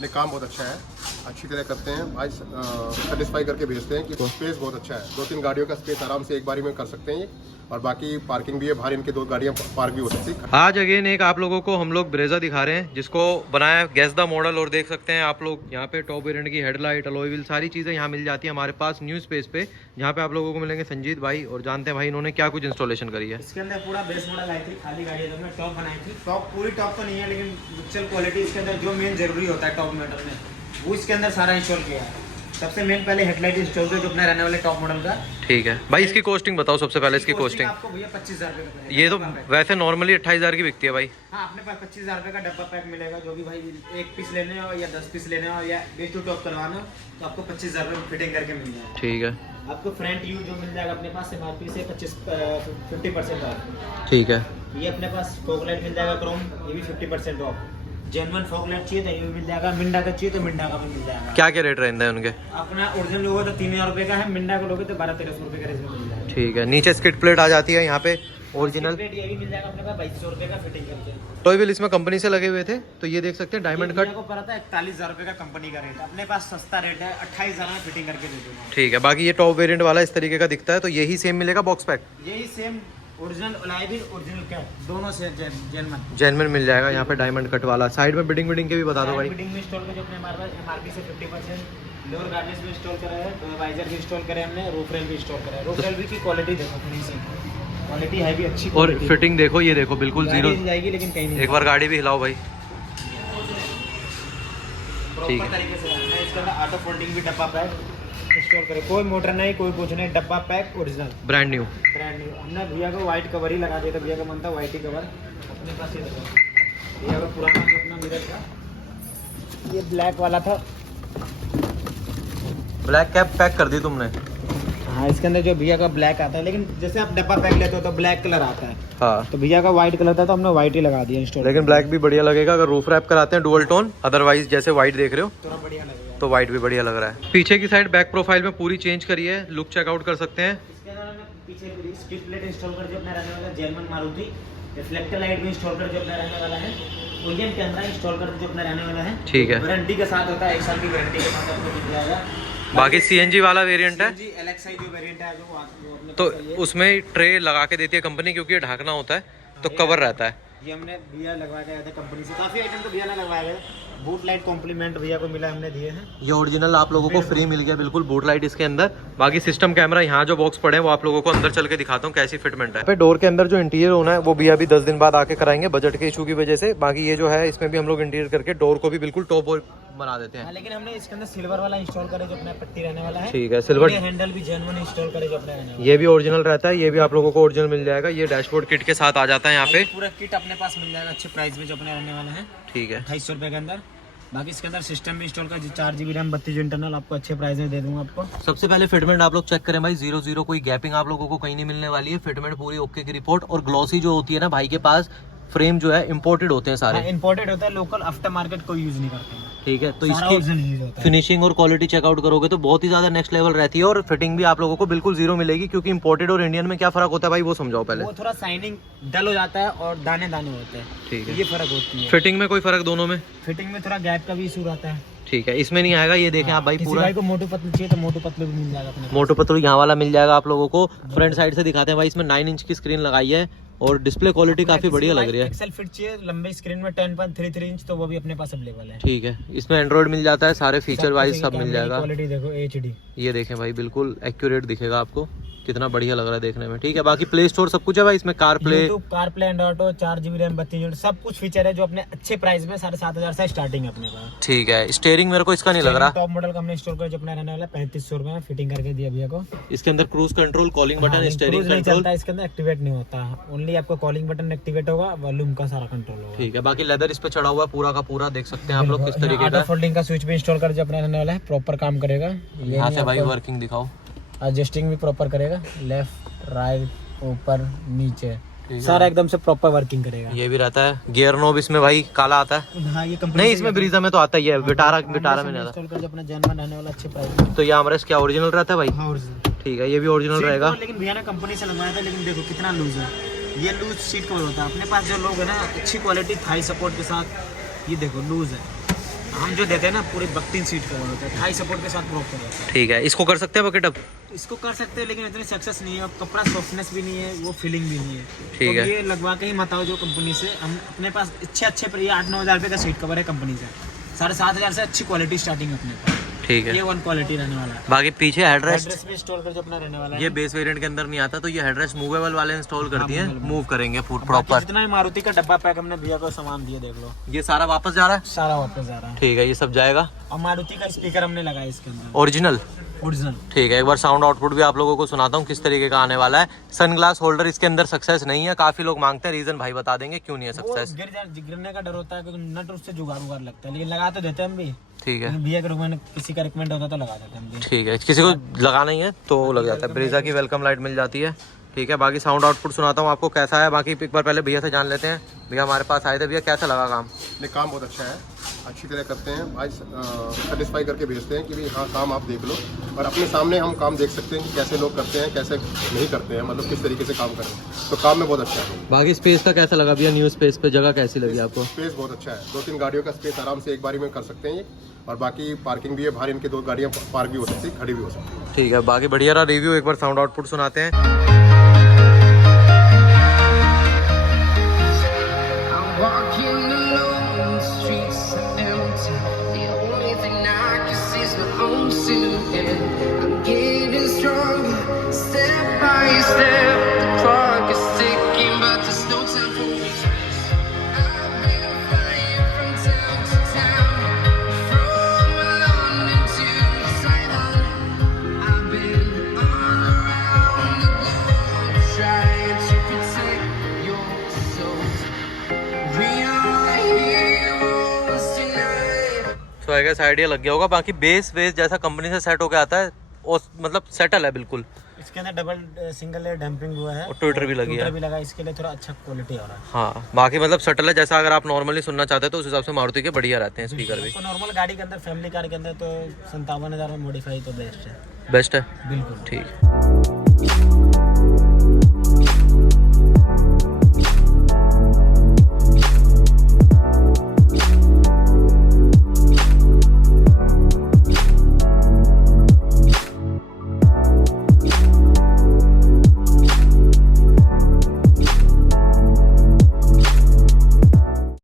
अपने काम बहुत अच्छा है, अच्छी तरह करते हैं भाई, सेटिस्फाई करके भेजते हैं कि स्पेस बहुत अच्छा है, 2-3 गाड़ियों का स्पेस आराम से एक बारी में कर सकते हैं ये। और बाकी पार्किंग भी है, बाहर इनके 2 गाड़ियाँ पार्क भी हो सकती है। आज अगेन एक आप लोगों को हम लोग ब्रेजा दिखा रहे हैं जिसको बनाया गेस द मॉडल, और देख सकते हैं आप लोग यहाँ पे टॉप वेरिएंट की हेडलाइट, अलॉय व्हील, सारी चीज़ें यहाँ मिल जाती है हमारे पास न्यू स्पेस पे, जहाँ पे आप लोगों को मिलेंगे संजीत भाई, और जानते हैं भाई इन्होंने क्या कुछ इंस्टॉलेशन करी है। इसके अंदर पूरा बेस मॉडल आई थी, खाली गाड़ी है, हमने टॉप बनाई थी। टॉप पूरी टॉप तो नहीं है, लेकिन पिक्चर क्वालिटी इसके अंदर जो मेन जरूरी होता है टॉप मॉडल में, वो इसके अंदर सारा इंस्टॉल किया है। सबसे मेन पहले हेडलाइट इंस्टॉल किया जो अपना रहने वाले टॉप मॉडल का। ठीक है भाई, इसकी कॉस्टिंग बताओ सबसे पहले। इसकी कॉस्टिंग आपको भैया 25,000 रुपये का। ये तो वैसे नॉर्मली 28,000 की बिकती है भाई। हाँ, अपने पास 25,000 रुपये का डब्बा पैक मिलेगा, जो भी भाई 1 पीस लेने हो या 10 पीस लेने हो या बेस टू टॉप करवाना हो तो आपको 25,000 रुपये फिटिंग करके मिल जाएगा। ठीक है, आपको फ्रंट व्यू जो मिल जाएगा अपने पास MRP से 50% ऑफ। ठीक है, ये अपने पास फॉग लाइट मिल जाएगा क्रोम, ये भी 50% ऑफ। जेन्युइन फॉग लाइट चाहिए तो ये भी मिल जाएगा, मिंडा का चाहिए तो मिंडा का भी मिल जाएगा। क्या क्या रेट रहते हैं उनके? अपना ओरिजिनल लोगे तो 3,000 रुपये का है, मिंडा का लोगे तो 1200-1300 रुपये का रेंज में मिल जाएगा। ठीक है, नीचे स्किड प्लेट आ जाती है यहाँ पे ओरिजिनल। प्लेट ये भी मिल जाएगा अपने पास 2,200 रुपये का फिटिंग करके। टॉय व्हील इसमें कंपनी से लगे हुए थे, तो ये देख सकते हैं डायमंड कट को पड़ा था 41,000 रुपये का कंपनी का रेट, अपने पास सस्ता रेट है, 28,000 में फिटिंग करके दे दूँगा। ठीक है, बाकी ये टॉप वेरिएंट वाला इस तरीके का दिखता है, तो यही सेम मिलेगा बॉक्स पैक? यही same original alloy wheel, original cap दोनों से जेन्युइन मिल जाएगा यहाँ पे डायमंड कट वाला। साइड में बिडिंग के भी बता दो भाई। बिडिंग में इंस्टॉल कर जो अपने हमारे पास MRP से 50%, लोअर गार्निश भी इंस्टॉल करा है, वाइजर भी इंस्टॉल करे हमने, रूफ रेल भी इंस्टॉल करा है। रूफ रेल भी की क्वालिटी देखो, थोड़ी सी क्वालिटी है भी अच्छी, और फिटिंग देखो, ये देखो बिल्कुल जीरो जाएगी, लेकिन कहीं नहीं। एक बार गाड़ी भी हिलाओ भाई। ठीक है, तरीके से हमने इसके अंदर ऑटो फोल्डिंग भी डब्बा पैक इंस्टॉल करे, कोई मोटर नहीं, कोई कुछ नहीं, डब्बा पैक ओरिजिनल ब्रांड न्यू। हमने भैया को व्हाइट कवर ही लगा दिया था, भैया का मन था व्हाइट ही कवर। अपने पास ये देखो, भैया का पुराना जो अपना मिरर था ये ब्लैक वाला था। ब्लैक कैप पैक कर दी तुमने? हाँ, इसके अंदर जो भैया का ब्लैक आता है, लेकिन जैसे आप डब्बा पैक लेते हो तो ब्लैक कलर आता है। हाँ, तो भैया का व्हाइट कलर था तो हमने व्हाइट ही लगा दिया इंस्टॉल। लेकिन ब्लैक भी बढ़िया लगेगा अगर रूफ रैप कराते हैं डुअल टोन, अदरवाइज जैसे व्हाइट देख रहे हो थोड़ा बढ़िया लगेगा, तो व्हाइट भी बढ़िया लग रहा है। पीछे की साइड बैक प्रोफाइल में पूरी चेंज करी है, लुक चेकआउट कर सकते हैं। इसके अंदर हमने पीछे स्किड प्लेट इंस्टॉल कर जो अपना रहने वाला जेन्युइन मारुति, रिफ्लेक्टर लाइट भी इंस्टॉल कर जो अपना रहने वाला है, ओरिजिन के अंदर इंस्टॉल कर जो अपना रहने वाला है। ठीक है, वारंटी के साथ होता है, 1 साल की वारंटी के साथ आपको मिल जाएगा। बाकी CNG वाला वेरिएंट है, LXI जो वेरिएंट है जो अपने तो पास है, उसमें ट्रे लगा के देती है कंपनी, क्योंकि ये ढकना होता है तो कवर रहता है। ये हमने भैया लगवा के आया था कंपनी से, काफी आइटम तो भैया ने लगवाए गए। बूट लाइट कॉम्प्लीमेंट भैया को मिला, हमने दिए हैं। ये ओरिजिनल आप लोगों को फ्री मिल गया बिल्कुल, बूट लाइट इसके अंदर। बाकी सिस्टम कैमरा यहाँ जो बॉक्स पड़े हैं वो आप लोगों को अंदर चल के दिखाता हूँ कैसी फिटमेंट है। डोर के अंदर जो इंटीरियर होना है वो भी अभी 10 दिन बाद आके कराएंगे बजट के इशू की वजह से। बाकी ये जो है इसमें भी हम लोग इंटीरियर करके डोर को भी बिल्कुल टॉप बना देते हैं। लेकिन हमने इसके अंदर सिल्वर वाला इंस्टॉल करे जो अपना पट्टी रहने वाला है। ठीक है, सिल्वर हैंडल भी जेन्युइन इंस्टॉल करे जो अपने रहने वाला है। ये भी ओरिजिनल रहता है, ये भी आप लोगों को ओरिजिनल मिल जाएगा। ये डैशबोर्ड किट के साथ आ जाता है यहाँ पे, पूरा किट अपने पास मिल जाएगा अच्छे प्राइस में जो अपने रहने वाला है। ठीक है, 2800 रुपये के अंदर। बाकी इसके अंदर सिस्टम भी इंस्टॉल कर 4 GB रैम 32 इंटरनल आपको अच्छे प्राइस में दे दूंगा आपको। सबसे पहले फिटमेंट आप लोग चेक करें भाई, 0 कोई गैपिंग आप लोगों को कहीं नहीं मिलने वाली है। फिटमेंट पूरी ओके की रिपोर्ट, और ग्लॉसी जो होती है ना भाई के पास, फ्रेम जो है इंपोर्टेड होते हैं सारे। इंपोर्टेड होता है, लोकल आफ्टर मार्केट कोई यूज नहीं करते हैं। ठीक है, तो इसकी फिनिशिंग और क्वालिटी चेकआउट करोगे तो बहुत ही ज्यादा नेक्स्ट लेवल रहती है, और फिटिंग भी आप लोगों को बिल्कुल 0 मिलेगी। क्योंकि इंपोर्टेड और इंडियन में क्या फर्क होता है भाई वो समझाओ पहले। वो थोड़ा शाइनिंग डल हो जाता है और दाने दाने होते हैं। ठीक है, ये फर्क होती है। फिटिंग में कोई फर्क दोनों में? फिटिंग में थोड़ा गैप का भी इशू रहता है। ठीक है, इसमें नहीं आएगा। ये देखें आप भाई, पूरा भाई को मोटू पतलू चाहिए तो मोटू पतलू भी मिल जाएगा अपने। मोटू पतलू यहाँ वाला मिल जाएगा आप लोगों को। फ्रंट साइड से दिखाते हैं भाई, इसमें 9 इंच की स्क्रीन लगाई है और डिस्प्ले क्वालिटी काफी बढ़िया लग रही है। एक्सेल फिट चाहिए लंबे स्क्रीन में 10.33 इंच तो वो भी अपने पास अवेलेबल है। ठीक है, इसमें एंड्रॉइड मिल जाता है, सारे फीचर वाइज सब मिल जाएगा। क्वालिटी देखो HD, ये देखें भाई बिल्कुल एक्यूरेट दिखेगा आपको, कितना बढ़िया लग रहा है देखने में। ठीक है, बाकी प्ले स्टोर सब कुछ है भाई इसमें, car play and auto, 4 GB RAM 32 GB सब कुछ फीचर है जो अपने अच्छे प्राइस में 7,500 से स्टार्टिंग है अपने पास। ठीक है, स्टीयरिंग मेरे को इसका नहीं लग रहा। टॉप मॉडल का हमने इंस्टॉल कर जो अपना रहने वाला 3500 रुपए में फिटिंग करके दिया भैया को। इसके अंदर cruise control, calling button, steering नहीं कंट्रोल चलता, इसके अंदर एक्टिवेट नहीं होता, ओनली आपको कॉलिंग बटन एक्टिवेट होगा, वॉल्यूम का सारा कंट्रोल होगा। ठीक है, बाकी लेदर इस पे चढ़ा हुआ है पूरा का पूरा, देख सकते हैं आप लोग किस तरीके का। फोल्डिंग का स्विच भी इंस्टॉल कर जो अपना रहने वाला है, प्रॉपर काम करेगा। यहाँ से भाई वर्किंग दिखाओ, एडजस्टिंग भी प्रॉपर करेगा, लेफ्ट राइट ऊपर नीचे सारा एकदम से प्रॉपर वर्किंग करेगा। ये भी रहता है गियर नोब इसमें भाई काला आता है। हाँ, ये कंपनी नहीं, इसमें ब्रीजा में तो आता ही है, विटारा में इंस्टॉल कर जो अपना जेन्युइन रहने वाला अच्छे प्राइस में। तो ये आर्मरेस्ट क्या ओरिजिनल रहता है भाई? हाँ, ओरिजिनल। ठीक है, ये भी ओरिजिनल रहेगा। लेकिन भैया ने कंपनी से लगवाया था, लेकिन देखो कितना लूज है। ये लूज सीट कवर होता है अपने पास, जो लोग है ना अच्छी क्वालिटी थाई सपोर्ट के साथ, ये देखो लूज है, हम जो देते हैं ना पूरे 32 सीट कवर होता है, हाई सपोर्ट के साथ प्रॉपर होता है। ठीक है, इसको कर सकते हैं बकेट अप? इसको कर सकते हैं लेकिन इतनी सक्सेस नहीं है, और कपड़ा सॉफ्टनेस भी नहीं है, वो फीलिंग भी नहीं है। ठीक तो है। ये लगवा के ही मत आओ जो कंपनी से। हम अपने पास अच्छे पर, ये 8-9 हज़ार रुपये का सीट कवर है कंपनी से, 7,500 से अच्छी क्वालिटी स्टार्टिंग है अपने पास। ठीक है, ये 1 क्वालिटी रहने वाला है। बाकी पीछे हेडरेस्ट एड्रेस भी इंस्टॉल कर जो अपना रहने वाला है। ये बेस वेरिएंट के अंदर नहीं आता, तो ये हेडरेस्ट मूवेबल वाले इंस्टॉल कर दिए, मूव करेंगे फुट बाकी प्रॉपर। जितना भी मारुति का डब्बा पैक हमने भैया को सामान दिया, देख लो ये सारा वापस जा रहा है? सारा वापस जा रहा है। ठीक है, ये सब जाएगा। और मारुति का स्पीकर हमने लगाया इसके अंदर, ओरिजिनल? ओरिजिनल। ठीक है, एक बार साउंड आउटपुट भी आप लोगों को सुनाता हूँ किस तरीके का आने वाला है। सनग्लास होल्डर इसके अंदर सक्सेस नहीं है, काफी लोग मांगते हैं, रीजन भाई बता देंगे क्यों नहीं है सक्सेस। गिरने का डर होता है क्योंकि नट उससे जुगाड़ लगता है, लेकिन लगा तो देते हैं हम भी। ठीक है, भैया के रिकमेंड, किसी का रिकमेंड होता तो लगा देते हैं हम भी। ठीक है, किसी को लगाना ही है तो लग जाता है। ब्रेजा की वेलकम लाइट मिल जाती है। ठीक है, बाकी साउंड आउटपुट सुनाता हूँ आपको कैसा है। बाकी एक बार पहले भैया से जान लेते हैं। भैया हमारे पास आए थे, भैया कैसा लगा काम? नहीं, काम बहुत अच्छा है, अच्छी तरह करते हैं भाई, सेटिस्फाई करके भेजते हैं कि भाई हाँ काम आप देख लो, और अपने सामने हम काम देख सकते हैं कि कैसे लोग करते हैं, कैसे नहीं करते हैं, मतलब किस तरीके से काम करें, तो काम में बहुत अच्छा है। बाकी स्पेस का कैसा लगा भैया? न्यू स्पेस पे जगह कैसी लगी आपको? स्पेस बहुत अच्छा है, 2-3 गाड़ियों का स्पेस आराम से एक बारी में कर सकते हैं ये, और बाकी पार्किंग भी है, बाहर इनके 2 गाड़ियाँ पार्क भी हो सकती है, खड़ी भी हो सकती है। ठीक है, बाकी बढ़िया रहा रिव्यू। एक बार साउंड आउटपुट सुनाते हैं। Walking alone, the streets are empty. The only thing I can see is my own silhouette. I'm getting stronger, step by step. The clock is ticking, but there's no time for me. I've been flying from town to town, from London to Thailand. I've been all around the globe, trying to protect your soul. तो I guess idea लग गया होगा। बाकी base वेस जैसा company से set होके आता है, और मतलब सेटल है बिल्कुल। इसके अंदर डबल सिंगल लेयर डैम्पिंग हुआ है, और ट्विटर भी लगी है। भी लगा, इसके लिए थोड़ा अच्छा क्वालिटी आ रहा है। हाँ, बाकी मतलब सेटल है, जैसा अगर आप नॉर्मली सुनना चाहते हैं तो उस हिसाब से मारुति के बढ़िया रहते हैं स्पीकर भी। तो नॉर्मल गाड़ी के अंदर, फैमिली कार के अंदर तो 57,000 में मॉडिफाई तो बेस्ट है। बेस्ट है, बिल्कुल ठीक।